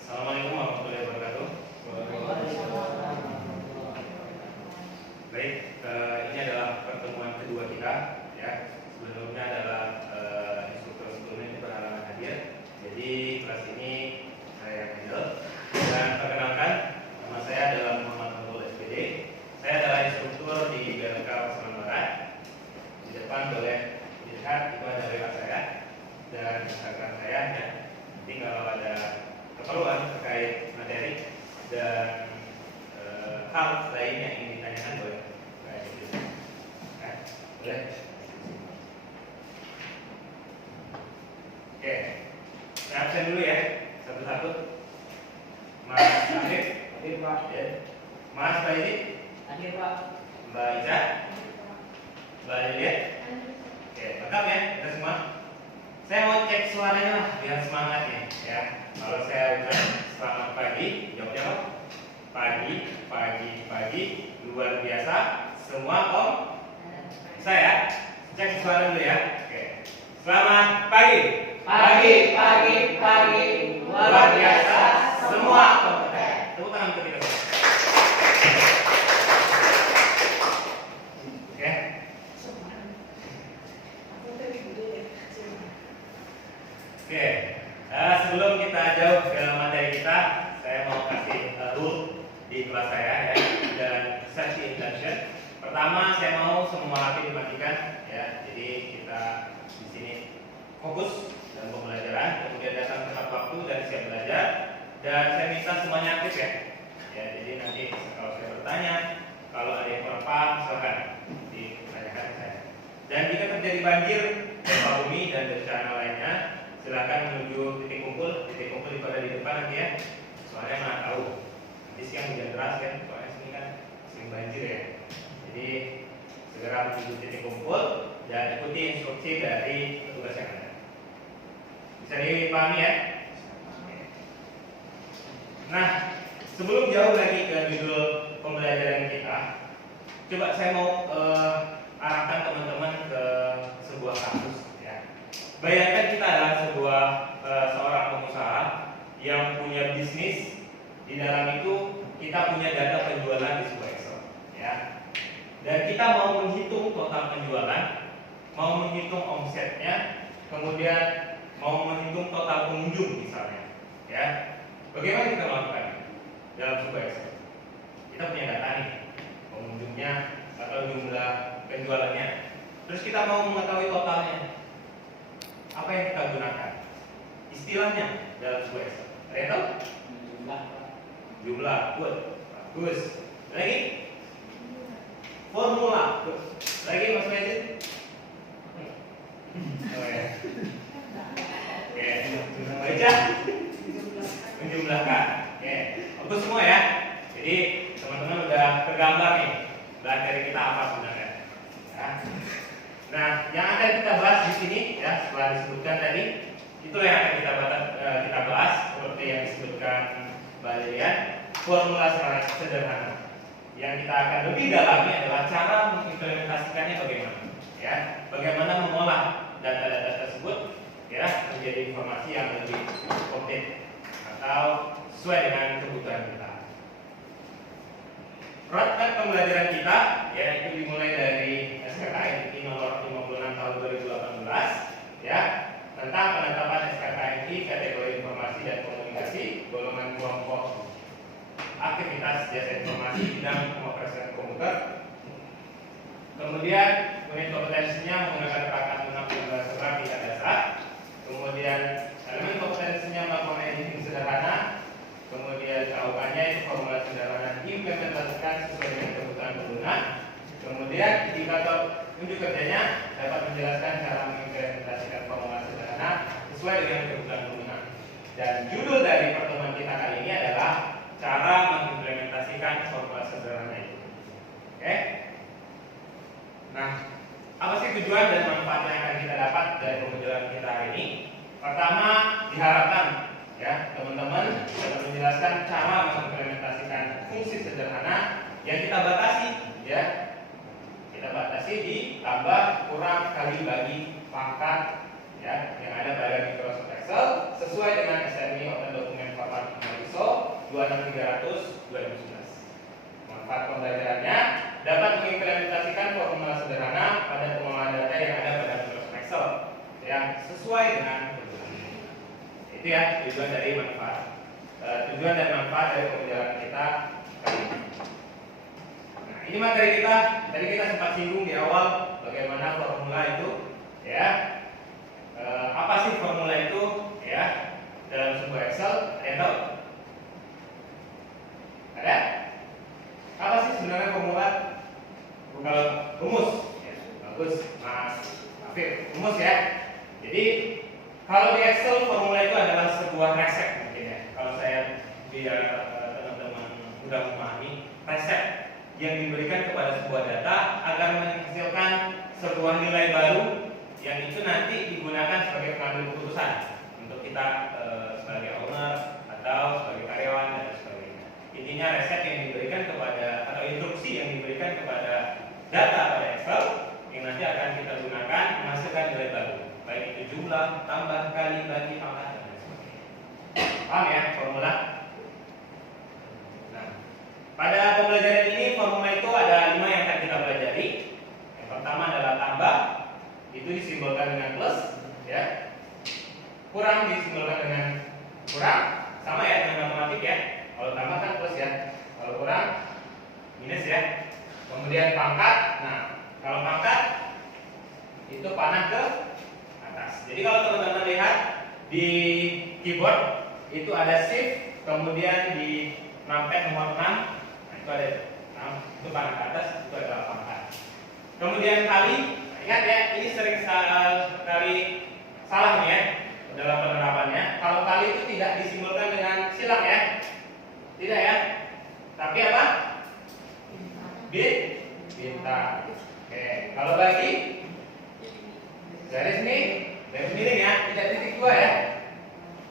Assalamualaikum warahmatullahi wabarakatuh. Baik, ini adalah pertemuan kedua kita, ya. Sebelumnya adalah instruktur sebelumnya ini berhalangan hadir. Jadi kelas ini saya handle. Dan perkenalkan, nama saya adalah Muhammad Nurul SPD. Saya adalah instruktur di BLK Pasaman Barat. Di depan boleh dilihat itu ada WA saya dan Instagram saya. Ya. Jadi kalau ada keperluan terkait materi dan hal lain yang ingin ditanyakan boleh. Boleh. Oke, saya absen dulu ya, satu-satu. Mas Afif, Hadir Pak. ya. Mas Baidi, Hadir Pak. Mbak Ica, Mbak Lilia. Oke, lengkap ya kita semua. Saya mau cek suaranya lah biar semangat ya. Kalau saya ucap selamat pagi, jawabnya apa? Pagi, luar biasa. Semua om. Saya cek suara dulu ya. Oke. Selamat pagi. Pagi, Luar biasa. Semua kompeten. Tepuk tangan untuk kita. Oke. Oke. Sebelum kita jauh ke materi kita, saya mau kasih rule di kelas saya ya, dan sesi induction. Pertama, saya mau semua HP dimatikan ya. Jadi kita di sini fokus dalam pembelajaran, kemudian datang tepat waktu dan siap belajar. Dan saya minta semuanya aktif ya. Ya, jadi nanti kalau saya bertanya, kalau ada yang kurang paham, silakan ditanyakan saya. Dan jika terjadi banjir, gempa bumi dan bencana lainnya, silakan menuju titik kumpul. Titik kumpul itu ada di depan nanti ya. Soalnya mana tahu. Nanti siang hujan deras kan, soalnya sini kan sering banjir ya. Jadi segera menuju titik kumpul dan ikuti instruksi dari petugas yang ada. Bisa dipahami ya? Nah, sebelum jauh lagi ke judul pembelajaran kita, coba saya mau arahkan teman-teman ke sebuah kasus ya. Bayangkan kita adalah seorang pengusaha yang punya bisnis. Di dalam itu kita punya data penjualan di sebuah Excel ya. Dan kita mau menghitung total penjualan, mau menghitung omsetnya, kemudian mau menghitung total pengunjung misalnya ya. Bagaimana kita melakukan dalam sebuah Excel? Kita punya data nih, pengunjungnya atau jumlah penjualannya. Terus kita mau mengetahui totalnya. Apa yang kita gunakan? Istilahnya dalam sebuah Excel. Ada yang tahu? Jumlah. Good. Bagus. Lagi? Formula. Good. Lagi Mas Mezin? Oh ya. Oke. Baca. Menjumlahkan. Oke. Bagus semua ya. Jadi teman-teman udah tergambar nih materi kita apa sebenarnya. Ya. Nah, yang akan kita bahas di sini ya, setelah disebutkan tadi, itulah yang akan kita bahas seperti yang disebutkan Mbak Lilian, formula sederhana. Yang kita akan lebih dalami adalah cara mengimplementasikannya bagaimana, ya, bagaimana mengolah data-data tersebut, ya, menjadi informasi yang lebih komplit atau sesuai dengan kebutuhan kita. Roadmap pembelajaran kita ya itu dimulai dari SKKNI nomor 56 tahun 2018 ya, tentang penetapan SKKNI kategori informasi dan komunikasi golongan kelompok aktivitas jasa informasi bidang pengoperasian komputer. Kemudian unit kompetensinya menggunakan perangkat lunak dan server tidak dasar. Kemudian elemen kompetensinya melakukan editing sederhana. Kemudian KUK-nya itu formula sederhana diimplementasikan sesuai dengan kebutuhan pengguna. Kemudian indikator unjuk kerjanya dapat menjelaskan cara mengimplementasikan formula sederhana sesuai dengan kebutuhan pengguna. Dan judul dari pertemuan kita kali ini adalah cara mengimplementasikan formula sederhana itu. Oke? Nah, apa sih tujuan dan manfaat yang akan kita dapat dari pembelajaran kita hari ini? Pertama, diharapkan ya teman-teman dapat menjelaskan cara mengimplementasikan fungsi sederhana yang kita batasi ya. Kita batasi ditambah kurang kali bagi pangkat ya yang ada pada Microsoft Excel 26.300/2011. Manfaat pembelajarannya dapat mengimplementasikan formula sederhana pada pengolahan data yang ada pada Microsoft Excel yang sesuai dengan kebutuhan. Itu ya tujuan dan manfaat dari pembelajaran kita kali ini. Nah, ini materi kita. Tadi kita sempat singgung di awal bagaimana formula itu, ya. Apa sih formula itu, ya? Dalam sebuah Excel, ada yang tahu? Ada? Apa sih sebenarnya formula? Kalau rumus, ya, bagus, Mas Afif. Rumus ya. Jadi kalau di Excel formula itu adalah sebuah resep mungkin ya. Kalau saya biar teman-teman mudah memahami, resep yang diberikan kepada sebuah data agar menghasilkan sebuah nilai baru yang itu nanti digunakan sebagai pengambil keputusan untuk kita sebagai owner atau sebagai karyawan dan sebagainya. Intinya resep yang diberikan kepada atau instruksi yang diberikan kepada data pada Excel yang nanti akan kita gunakan menghasilkan nilai baru, baik itu jumlah, tambah, kali, bagi, pangkat dan lain sebagainya. Paham ya formula? Nah, pada pembelajaran ini formula itu ada 5 yang akan kita pelajari. Yang pertama adalah tambah, itu disimbolkan dengan plus, ya. Kurang disimbolkan dengan kurang, sama ya dengan matematik ya. Kalau tambah kan plus ya, kalau kurang minus ya. Kemudian pangkat, nah kalau pangkat itu panah ke atas. Jadi kalau teman-teman lihat di keyboard itu ada shift, kemudian di numpad nomor 6, nah itu ada 6, itu panah ke atas, itu adalah pangkat. Kemudian kali, nah ingat ya, ini sering sekali salah nih ya dalam penerapannya. Kalau kali itu tidak disimbolkan dengan silang ya. Tidak ya. Tapi apa? Bintang. Oke, kalau bagi garis miring ya, tidak titik 2 ya.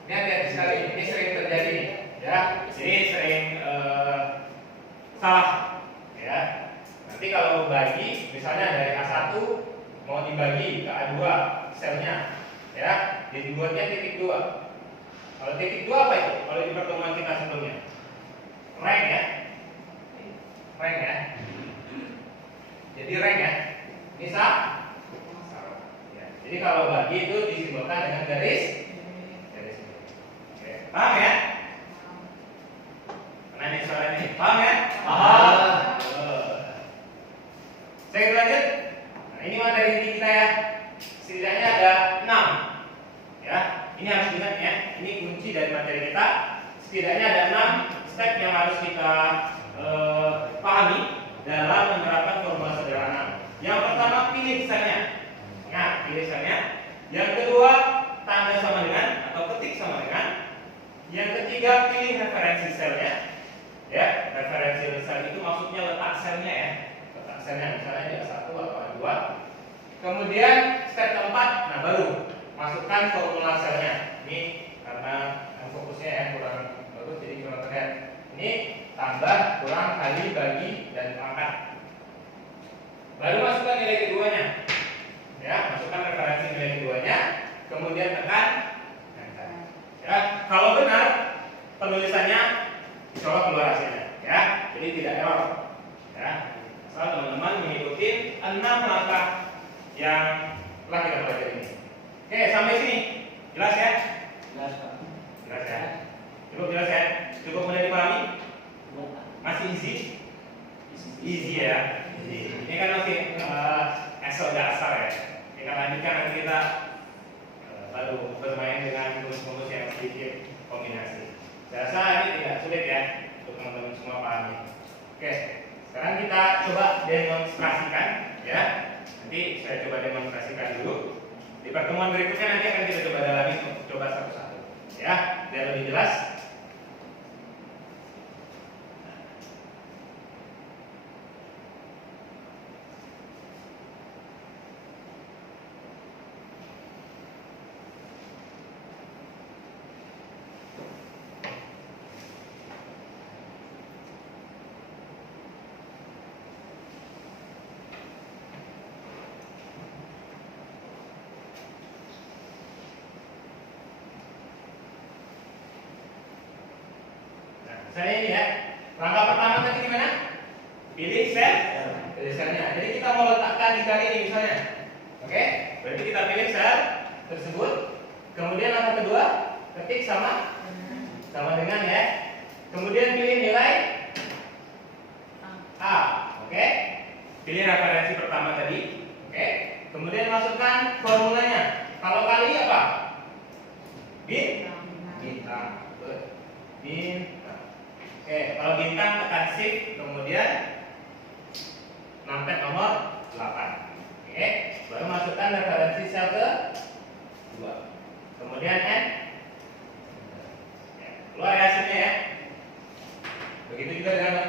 Ini hati-hati sekali, ini sering terjadi nih, ya. Jadi sering salah ya. Nanti kalau bagi misalnya dari A1 mau dibagi ke A2 selnya ya, dibuatnya titik 2. Kalau titik 2 apa itu? Kalau di pertemuan kita sebelumnya rank ya. Rank ya. Jadi rank ya. Ini salah. Ya. Jadi kalau bagi itu disimbolkan dengan garis miring. Oke. Paham ya? Nah ini soal ini. Paham ya? Paham. Saya lanjut. Nah, ini materi inti kita ya. Setidaknya ada 6. Ya. Ini harus diingat ya. Ini kunci dari materi kita. Setidaknya ada 6 step yang harus kita pahami dalam menerapkan formula sederhana. Yang pertama, pilih selnya. Nah, pilih selnya. Yang kedua, tanda sama dengan atau ketik sama dengan. Yang ketiga, pilih referensi selnya. Ya, referensi sel itu maksudnya letak selnya ya. Letak selnya misalnya di A1 atau A2. Kemudian step keempat, nah baru masukkan formula selnya. Ini karena fokusnya ya kurang bagus jadi kurang terlihat. Ini tambah, kurang, kali, bagi, dan pangkat. Baru masukkan nilai keduanya. Ya, masukkan referensi nilai keduanya, kemudian tekan enter. Ya, kalau benar penulisannya insya Allah keluar hasilnya. Ya, jadi tidak error. Ya, asal teman-teman mengikuti 6 langkah yang telah kita pelajari ini. Oke, sampai sini jelas ya? Jelas Pak. Jelas ya? Cukup jelas ya? Cukup mudah dipahami? Masih easy? Easy ya? Easy. Ini kan masih Excel dasar ya. Kita lanjutkan nanti kita baru bermain dengan rumus-rumus yang sedikit kombinasi. Saya rasa ini tidak sulit ya untuk teman-teman semua pahami. Oke, sekarang kita coba demonstrasikan ya. Nanti saya coba demonstrasikan dulu. Di pertemuan berikutnya nanti akan kita coba dalami untuk coba satu-satu ya, biar lebih jelas. Misalnya ini ya. Langkah pertama tadi gimana? Pilih sel. Pilih selnya. Jadi kita mau letakkan di kali ini misalnya. Oke? Berarti kita pilih sel tersebut. Kemudian langkah kedua, ketik sama dengan ya. Kemudian pilih nilai A. Oke? Pilih referensi pertama tadi. Oke? Kemudian masukkan formulanya. Kalau kali apa? Bintang. Bintang. Oke, kalau bintang tekan shift, kemudian numpad nomor 8. Oke, baru masukkan referensi sel ke 2. Kemudian N. Keluar ya hasilnya ya. Begitu juga dengan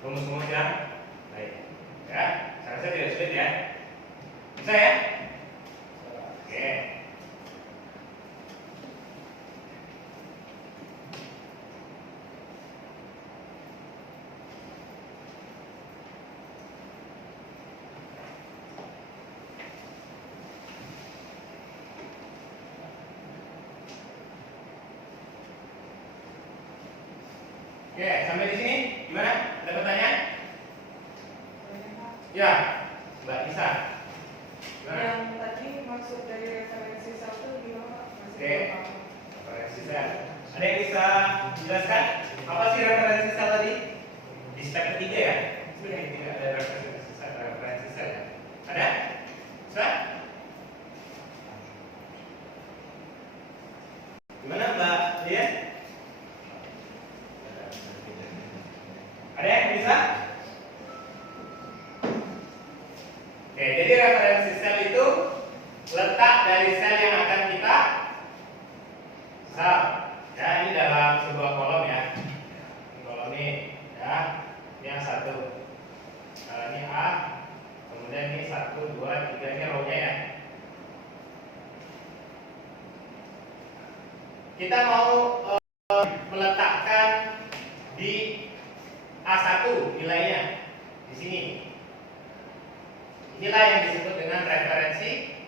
rumus-rumus yang lain. Ya, saya rasa tidak sulit ya. Bisa ya? Oke. Oke, sampai di sini gimana? Ada pertanyaan? Ya, Mbak Nisa. Gimana? Yang tadi maksud dari referensi satu gimana? Oke, referensi sel. Ada yang bisa jelaskan? Apa sih referensi sel tadi? Di step ketiga ya? Step ketiga ada referensi sel. Ada? Bisa? Gimana Mbak Dian? Ada yang bisa? Oke, jadi referensi sel itu letak dari sel yang akan kita sel. Ya, ini dalam sebuah kolom ya. Ini kolom ini, ya. Ini yang satu. Ini A. Kemudian ini 1, 2, 3 ini row-nya ya. Kita mau meletakkan di A1 nilainya di sini. Inilah yang disebut dengan referensi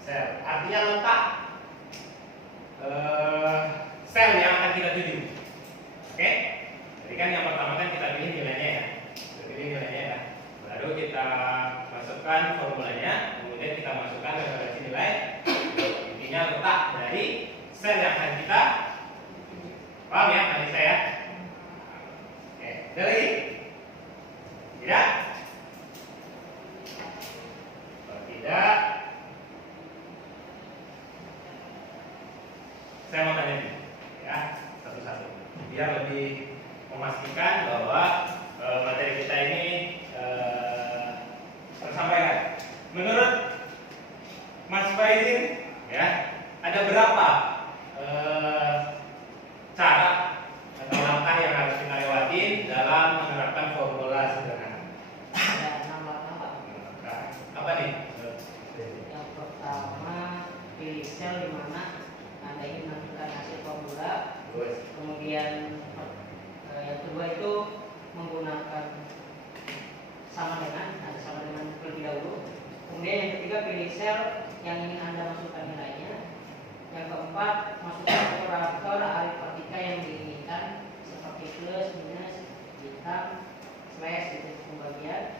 sel. Artinya letak sel yang akan kita tuju. Oke? Jadi kan yang pertama kan kita pilih nilainya ya. Kita pilih nilainya ya. Baru kita masukkan formulanya, kemudian kita masukkan referensi nilai. Intinya letak dari sel yang akan kita. Paham ya tadi saya? Oke, ada lagi? Tidak? Kalau tidak, saya mau tanya dulu, ya, satu-satu, biar lebih memastikan bahwa materi kita ini tersampaikan. Menurut Mas Faizin, ya, ada berapa cara atau langkah yang harus kita lewatin dalam menerapkan formula sederhana? Ada 6 langkah, Pak. Nah, apa nih? Yang pertama, pilih sel di mana Anda ingin menentukan hasil formula. Terus, Kemudian yang kedua itu menggunakan sama dengan terlebih dahulu. Kemudian yang ketiga, pilih sel yang ingin Anda masukkan nilainya. Yang keempat, masukkan operator aritmatika yang diinginkan seperti plus, minus, bintang, slash, titik pembagian.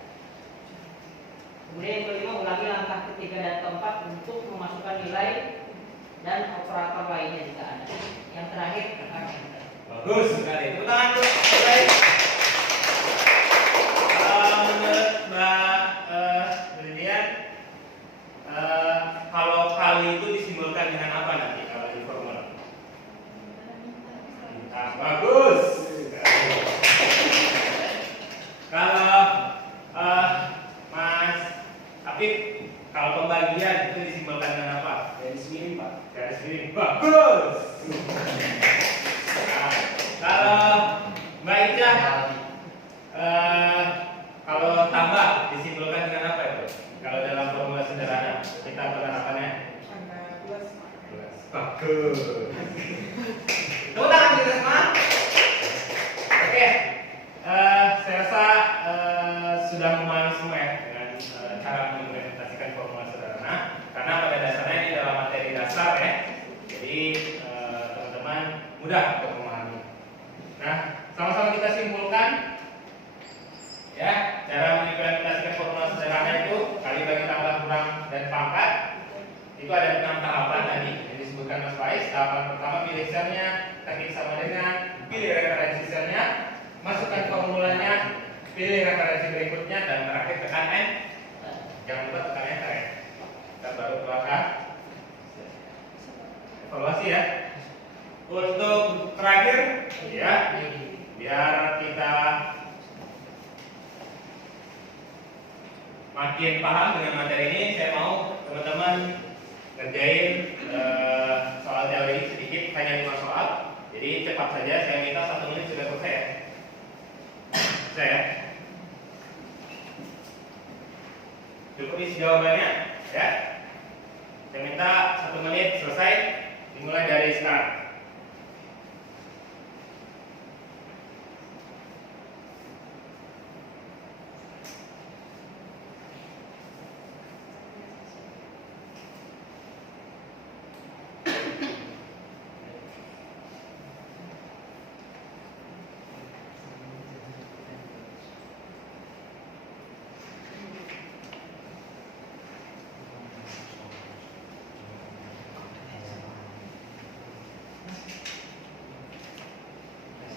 Kemudian yang kelima, ulangi langkah ketiga dan keempat untuk memasukkan nilai dan operator lainnya jika ada. Yang terakhir, tekan enter. bagus sekali. Tepuk tangan dulu. Baik. Menurut Mbak Lilian, kalau kali itu disimbolkan dengan apa nanti kalau di formula? Bintang. Bagus. Kalau Mas Afif, kalau pembagian itu disimbolkan dengan apa? Garis miring, Pak. Garis miring. Bagus. Nah, kalau Mbak Ica, kalau tambah disimbolkan dengan apa itu? Kalau dalam formula sederhana kita penerapannya Ada plus. bagus. Tepuk tangan kita semua. Oke, saya rasa sudah memahami semua ya dengan cara mengimplementasikan formula sederhana. Karena pada dasarnya ini adalah materi dasar ya. Jadi teman-teman mudah untuk memahami. Nah, sama-sama kita simpulkan ya, cara mengimplementasikan formula sederhana itu kali bagi tambah kurang dan pangkat. Itu ada 6 tahapan tadi yang disebutkan Mas Faiz. Tahapan pertama pilih selnya, ketik sama dengan, pilih referensi selnya, masukkan formulanya, pilih referensi berikutnya, dan terakhir tekan N. Jangan lupa tekan Enter ya. Kita baru keluarkan evaluasi ya. Untuk terakhir ya, biar kita makin paham dengan materi ini, saya mau teman-teman ngerjain soal teori sedikit, hanya 5 soal. Jadi cepat saja, saya minta 1 menit sudah selesai ya. Selesai ya. Cukup isi jawabannya ya. Saya minta 1 menit selesai, dimulai dari sekarang.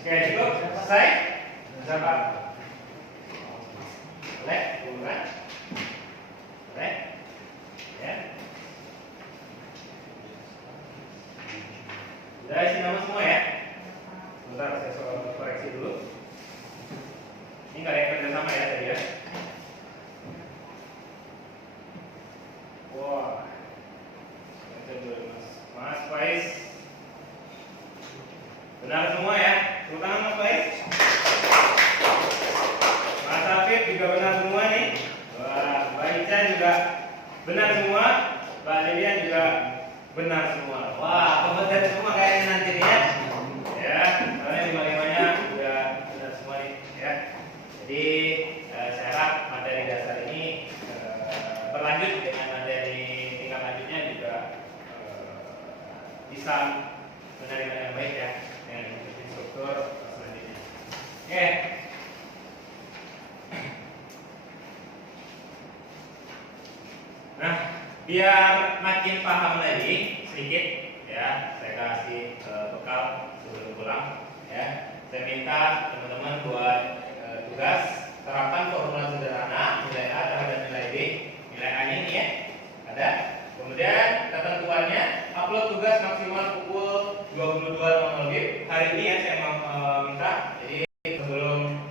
Oke, cukup selesai? Berapa? Boleh? Bukan? Boleh? Ya. Sudah isi nama semua ya? Sebentar, saya soal koreksi dulu. Ini nggak ada yang kerja sama ya tadi ya? Wah, itu dulu Mas Faiz. Benar semua ya? Tepuk tangan Mas Faiz. Mas Hafid juga benar semua nih. Wah, Mbak Ica juga benar semua. Mbak Lilian juga benar semua. Wah, kompeten semua kayaknya nanti nih ya. Ya, soalnya 5-5-nya udah benar semua nih ya. Jadi saya harap materi dasar ini berlanjut dengan materi tingkat lanjutnya juga bisa menerima dengan baik ya, dengan instruktur selanjutnya. Oke. Nah, biar makin paham lagi sedikit ya, saya kasih bekal sebelum pulang ya. Saya minta teman-teman buat tugas terapkan formula sederhana nilai A terhadap nilai B. Nilai A ini ya ada. Kemudian ketentuannya upload tugas maksimal pukul 22.00 WIB. Hari ini ya saya mau minta, jadi sebelum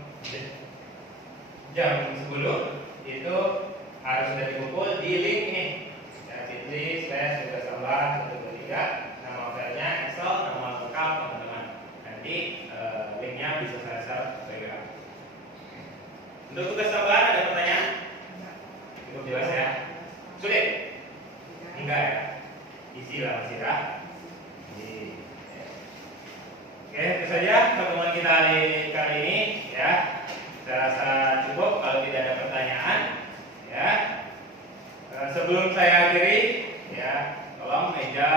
jam 10 itu harus sudah dikumpul di link ini ya, bit.ly/tugas-3 nama filenya Excel, nama lengkap teman-teman. Nanti linknya bisa saya share Telegram. Untuk tugas tambahan ada pertanyaan? Cukup jelas ya? Sulit? Enggak ya? Isi lah masih ya. Oke, itu saja pertemuan kita kali ini ya. Saya rasa cukup. Kalau tidak ada pertanyaan ya. Sebelum saya akhiri ya, tolong meja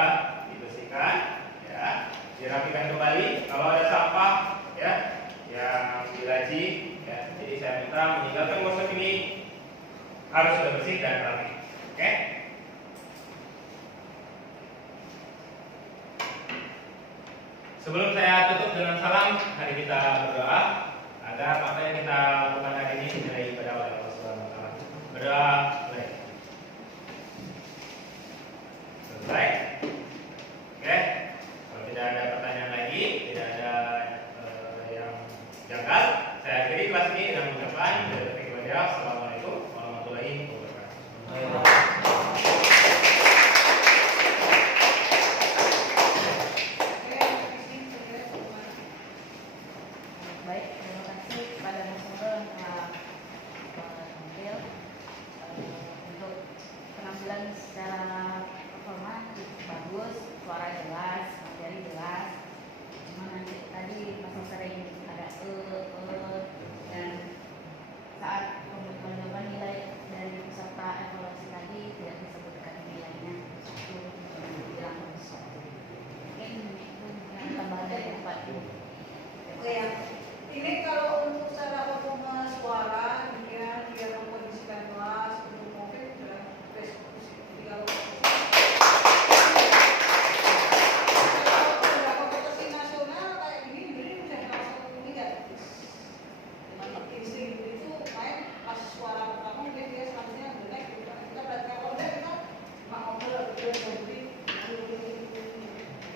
dibersihkan ya, dirapikan kembali. Kalau ada sampah ya yang dilaci ya, jadi saya minta meninggalkan workshop ini harus sudah bersih dan rapi. Oke? Sebelum saya tutup dengan salam, mari kita berdoa agar apa yang kita lakukan hari ini dinilai ibadah oleh Allah Subhanahu wa taala. Berdoa mulai. Selesai. Oke. Kalau tidak ada pertanyaan lagi, tidak ada yang janggal, saya akhiri kelas ini dengan mengucapkan Assalamualaikum warahmatullahi wabarakatuh. Baik, terima kasih kepada narasumber yang telah tampil untuk penampilan secara performa bagus, suara jelas, materi jelas. Cuma nanti tadi masih sering ada dan saat penjawaban nilai dari peserta evaluasi tadi tidak disebutkan nilainya itu bilang mungkin itu yang tambahan dari Pak Ibu. Terima Ya, ini kalau untuk cara performa suara, dia mengkondisikan kelas untuk mungkin sudah resolusi. Jadi kalau sudah kompetisi nasional kayak gini, jadi udah langsung lihat. Insting itu main pas suara pertama mungkin dia selanjutnya naik. Kita berarti kalau udah kita mau ngobrol jadi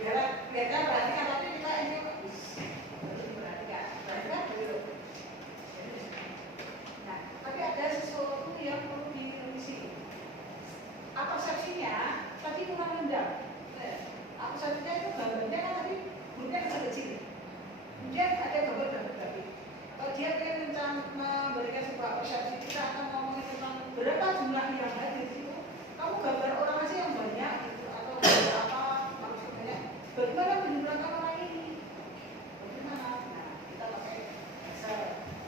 biar berarti kan tapi kita ini nah, tapi ada sesuatu yang perlu direvisi. Persepsinya tadi kurang rendah. Persepsinya itu gambarnya kan tadi hurufnya kecil. Kemudian ada gambar dan grafik. Kalau dia ingin memberikan sebuah persepsi, kita akan ngomongin tentang berapa jumlah yang hadir itu. Kamu gambar orang aja yang banyak gitu, atau gambar apa maksudnya. Bagaimana menunjukkan orang ini? Bagaimana? Nah, kita pakai Excel.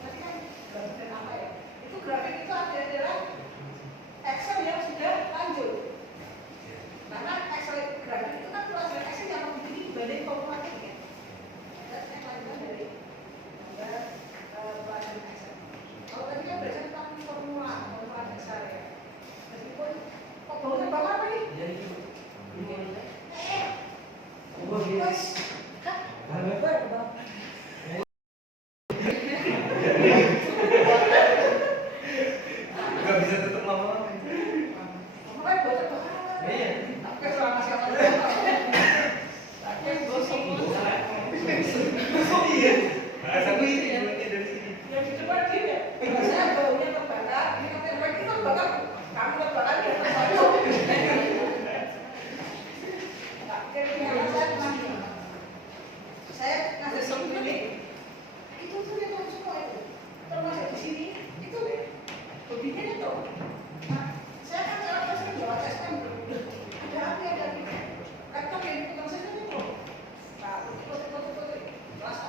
Tadi kan grafik apa ya? Itu grafik itu adalah Excel yang sudah lanjut. Karena Excel grafik itu kan pelajaran Excel yang lebih tinggi dibanding kalkulator ya. Dan yang lanjutan dari gambar pelajaran Excel. Kalau tadi kan belajar tentang formula Excel ya. Meskipun kok bangunnya bakal apa nih? Guys, kan? Bang. Nggak bisa tutup lama-lama. Makanya buat apa? Iya. Tapi selama siapa? Tapi gosok. Iya. Bahasa gue ini dari sini. Yang di depan dia ya. Saya baunya terbakar. Ini kan terbakar itu terbakar. Kamu terbakar di atas saya. Saya ngasih sop ini. Itu tuh yang semua itu. Termasuk di sini. Itu hobinya itu. Nah, saya kan cara saya bawa tes kan ada apa ada apa. Laptop yang tukang saya itu. Nah, itu kelas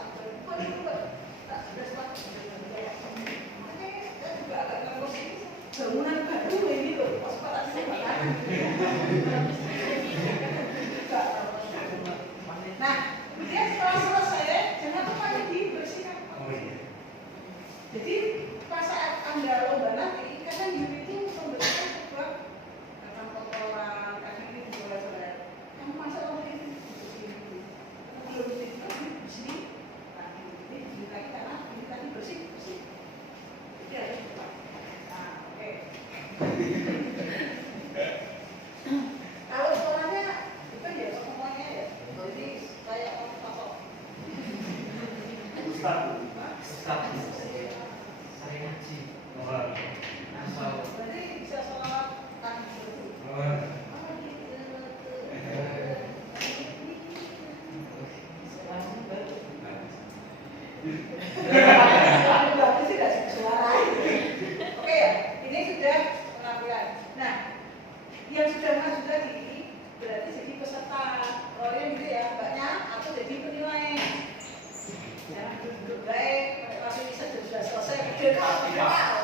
itu tak sudah sempat. Makanya saya juga agak nervous ini. Bangunan baru ini loh. Pas pada saya nah, kemudian setelah selesai, jangan lupa dibersihkan. Oh iya. Jadi pas saat Anda lomba nanti, karena Yuri itu memberikan sebuah tentang kotoran, karena ini saudara-saudara. Kamu masa lomba ini bersih dulu. Belum bersih, nah ini lagi karena ini tadi bersih. Jadi harus cepat. Nah, oke. Kalau sekolahnya itu ya semuanya ya. Jadi kayak orang pasok. Ustaz. Sering ngaji. Oh. Asal. Berarti bisa sholat kan dulu. Oh. Berarti sih tidak suara. Oke ya, ini sudah penampilan. Nah, yang sudah masuk tadi berarti jadi peserta. Rolnya gitu ya, mbaknya atau jadi penilai. Jangan duduk baik, masih bisa sudah selesai. Kalau tidak